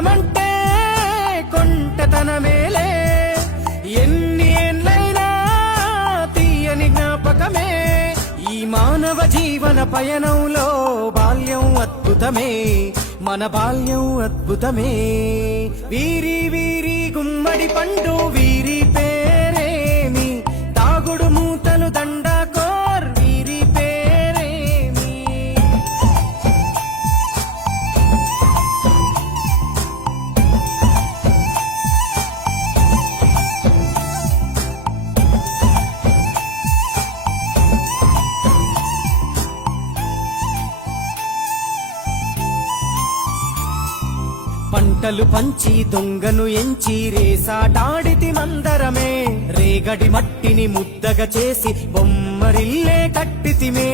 బాల్యమంటే కొంటతనమేలే, ఎన్ని ఏళ్ళైనా తీయని జ్ఞాపకమే. ఈ మానవ జీవన పయనంలో బాల్యం అద్భుతమే, మన బాల్యం అద్భుతమే. వీరి వీరి గుమ్మడి పండు వీరి పేరేమి, తాగుడు మూతలు దండాకోర్ వీరి పేరేమి. పంటలు పంచి దొంగను ఎంచి రేసాటాడితి మందరమే, రేగడి మట్టిని ముద్దగా చేసి బొమ్మరిల్లే కట్టితిమే.